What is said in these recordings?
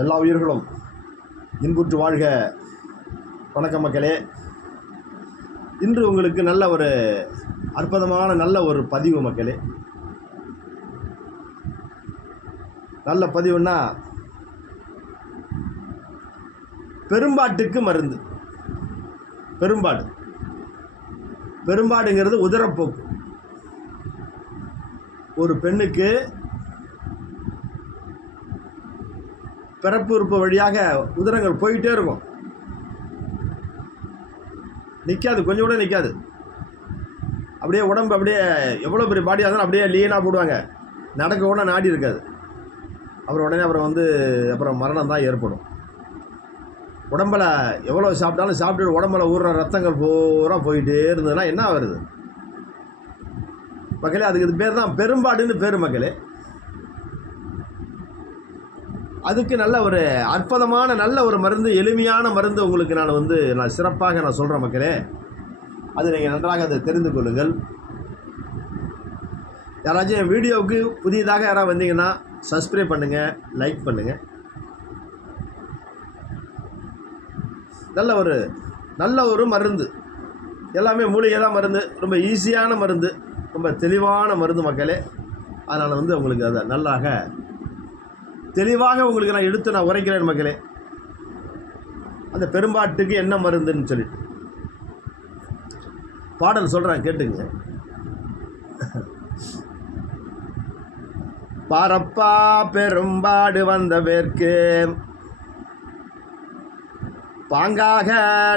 எல்லா உயிர்களும் இன்புற்று வாழ்க. வணக்கம் மக்களே. இன்று உங்களுக்கு நல்ல ஒரு அற்புதமான நல்ல ஒரு பதிவு மக்களே. நல்ல பதிவுன்னா பெரும்பாட்டுக்கு மருந்து. பெரும்பாடு. பெரும்பாடுங்கிறது உதரப்போக்கு. ஒரு பெண்ணுக்கு பிறப்பு உறுப்பு வழியாக உதிரங்கள் போயிட்டே இருக்கும். நிற்காது கொஞ்சம் கூட நிற்காது அப்படியே உடம்பு அப்படியே எவ்வளோ பெரிய பாடியாக இருந்தாலும் அப்படியே லீனாக போடுவாங்க. நடக்க கூட நாடி இருக்காது. அப்புறம் உடனே அப்புறம் வந்து அப்புறம் மரணம் தான் ஏற்படும். உடம்புல எவ்வளோ சாப்பிட்டாலும் சாப்பிட்டு உடம்புல ஊறுற ரத்தங்கள் பூரா போயிட்டே இருந்ததுன்னா என்ன வருது மக்களே அதுக்கு இது பேர் தான் பெரும்பாடுன்னு பேர் மக்களே. அதுக்கு நல்ல ஒரு அற்புதமான நல்ல ஒரு மருந்து எளிமையான மருந்து உங்களுக்கு நான் வந்து நான் சிறப்பாக நான் சொல்கிறேன் மக்களே. அது நீங்கள் நன்றாக அதை தெரிந்து கொள்ளுங்கள். யாராச்சும் என் வீடியோவுக்கு புதியதாக யாராவது வந்தீங்கன்னா சப்ஸ்கிரைப் பண்ணுங்கள் லைக் பண்ணுங்கள் நல்ல ஒரு நல்ல ஒரு மருந்து. எல்லாமே மூலிகை தான் மருந்து. ரொம்ப ஈஸியான மருந்து. ரொம்ப தெளிவான மருந்து மக்களே. அதனால் வந்து உங்களுக்கு அதை நல்லாக தெளிவாக உங்களுக்கு நான் எடுத்து நான் உரைக்கிறேன் மக்களே. அந்த பெரும்பாட்டுக்கு என்ன மருந்துன்னு சொல்லிட்டு. பாடல் சொல்கிறேன் கேட்டுங்க பாரப்பா பெரும்பாடு வந்த பேர்க்கு பாங்காக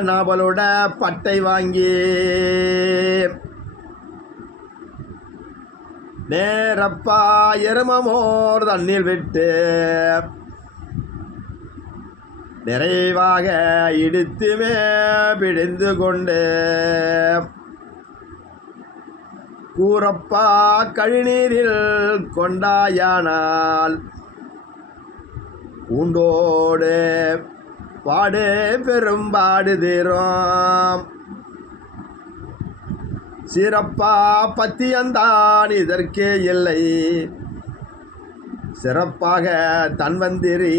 நாவலோட பட்டை வாங்கி. நேரப்பா எருமமோர் தண்ணீர் விட்டு நிறைவாக இடித்துமே பிடிந்து கொண்டு கூறப்பா கழிநீரில் கொண்டாயானால் பூண்டோடு பாடு பெரும்பாடு தீரும். சிறப்பா பத்தியந்தான் இதற்கே இல்லை. சிறப்பாக தன்வந்திரி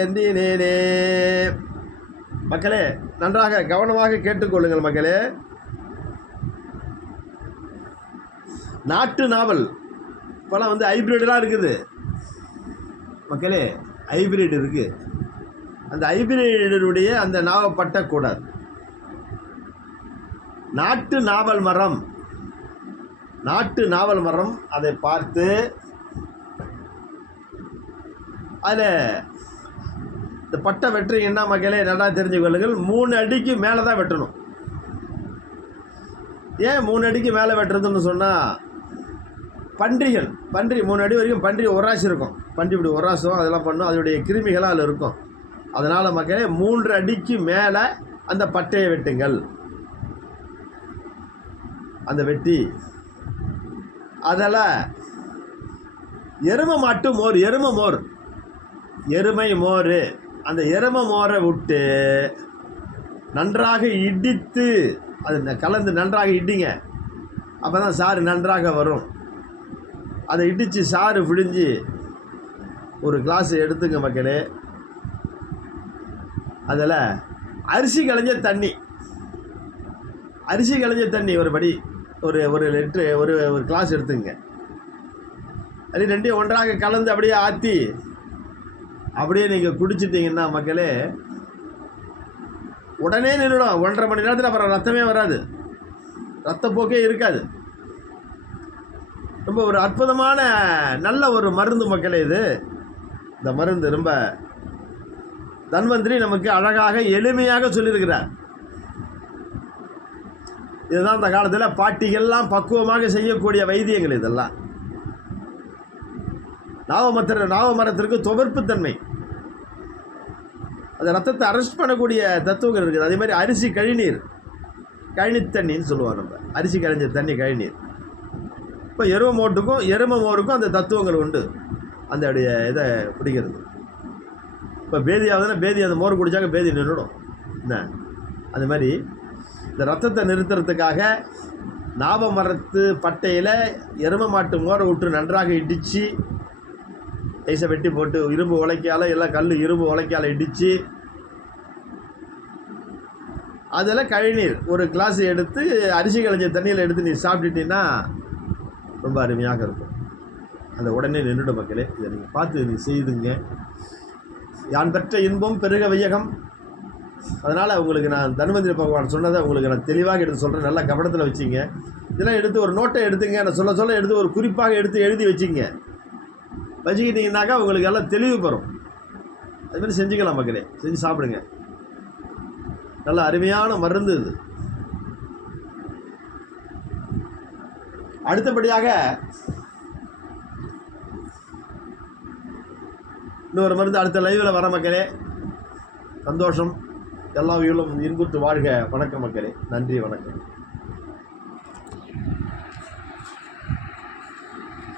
எந்தினேனே மக்களே நன்றாக கவனமாக கேட்டுக்கொள்ளுங்கள் மக்களே. நாட்டு நாவல். இப்போலாம் வந்து ஹைப்ரிடெலாம் இருக்குது. மக்களே ஹைப்ரிட் இருக்குது அந்த ஹைப்ரிடனுடைய அந்த நாவை பட்டக்கூடாது நாட்டு நாவல் மரம். நாட்டு நாவல் மரம் அதை பார்த்து அதில் இந்த பட்டை வெட்டுறீங்கன்னா மக்களே நல்லா தெரிஞ்சுக்கொள்ளுங்கள்? மூணு அடிக்கு மேலே தான் வெட்டணும். ஏன் மூணு அடிக்கு மேலே வெட்டுறதுன்னு சொன்னால் பன்றிகள் பன்றி மூணு அடி வரைக்கும் பன்றி உராசி இருக்கும். பன்றி இப்படி ஒராசும் அதெல்லாம் பண்ணும் அதனுடைய கிருமிகளாக அதில் இருக்கும். அதனால் மக்களே மூன்று அடிக்கு மேலே அந்த பட்டையை வெட்டுங்கள். அந்த வெட்டி. அதில் எருமை மட்டும் மோர் எருமை மோர். எருமை மோர். அந்த எருமை மோரை விட்டு நன்றாக இடித்து அது கலந்து நன்றாக இடிங்க. அப்போ தான் சாறு நன்றாக வரும். அதை இடித்து சாறு பிழிஞ்சு ஒரு கிளாஸ் எடுத்துங்க மக்களே. அதில் அரிசி களைஞ்ச தண்ணி. அரிசி களைஞ்ச தண்ணி ஒரு படி ஒரு ஒரு லிட்ரு ஒரு ஒரு கிளாஸ் எடுத்துங்க. அது ரெண்டையும் ஒன்றாக கலந்து அப்படியே ஆற்றி அப்படியே நீங்கள் குடிச்சிட்டிங்கன்னா மக்களே உடனே நின்றுடும். ஒன்றரை மணி நேரத்தில் அப்புறம் ரத்தமே வராது. ரத்தப்போக்கே இருக்காது. ரொம்ப ஒரு அற்புதமான நல்ல ஒரு மருந்து மக்களே இது. இந்த மருந்து ரொம்ப தன்வந்திரி நமக்கு அழகாக எளிமையாக சொல்லியிருக்கிறார். இதுதான் அந்த காலத்தில் பாட்டிகள்லாம் பக்குவமாக செய்யக்கூடிய வைத்தியங்கள் இதெல்லாம். நாவமத்திர நாவமரத்திற்கு துவர்ப்புத்தன்மை அந்த ரத்தத்தை அரெஸ்ட் பண்ணக்கூடிய தத்துவங்கள் இருக்குது. அதே மாதிரி அரிசி கழிநீர். கழனி தண்ணின்னு சொல்லுவோம் நம்ம. அரிசி கழிஞ்ச தண்ணி கழிநீர். இப்போ எரும மோட்டுக்கும் எரும மோருக்கும் அந்த தத்துவங்கள் உண்டு. அந்த உடைய இதை பிடிக்கிறது. இப்போ பேதி ஆகுதுன்னா பேதி அந்த மோர் குடித்தாக்க பேதி நின்றுடும். என்ன? அந்த மாதிரி இந்த ரத்தத்தை நிறுத்துறதுக்காக நாவ மரத்து பட்டையில் எரும மாட்டு மோரை விட்டு நன்றாக இடித்து ஐஸை வெட்டி போட்டு இரும்பு உழைக்கால எல்லாம் கல் இரும்பு உழைக்கால இடித்து அதில் கழிநீர் ஒரு கிளாஸ் எடுத்து அரிசி களைஞ்ச தண்ணியில் எடுத்து நீ சாப்பிட்டுட்டீங்கன்னா ரொம்ப அருமையாக இருக்கும். அந்த உடனே நின்றுடும் மக்களே இதை நீங்கள் பார்த்து நீ செய்துங்க. யான் பெற்ற இன்பம் பெருக வையகம். அதனால் உங்களுக்கு நான் தனுமந்திரி பகவான் சொன்னதை உங்களுக்கு நான் தெளிவாக எடுத்து சொல்கிறேன் நல்லா கவனத்தில் வச்சுங்க. இதெல்லாம் எடுத்து ஒரு நோட்டை எடுத்துங்க. நான் சொல்ல சொல்ல எடுத்து ஒரு குறிப்பாக எடுத்து எழுதி வச்சுங்க. வச்சுக்கிட்டிங்கனாக்கா உங்களுக்கு எல்லாம் தெளிவு பெறும். அதுமாதிரி செஞ்சுக்கலாம் மக்களே. செஞ்சு சாப்பிடுங்க. நல்ல அருமையான மருந்து இது. அடுத்தபடியாக இன்னொரு மருந்து அடுத்த லைவில் வர மக்களே. சந்தோஷம். எல்லா உயிரும் இன்புற்று வாழ்க. வணக்கம் மக்களே. நன்றி வணக்கம்.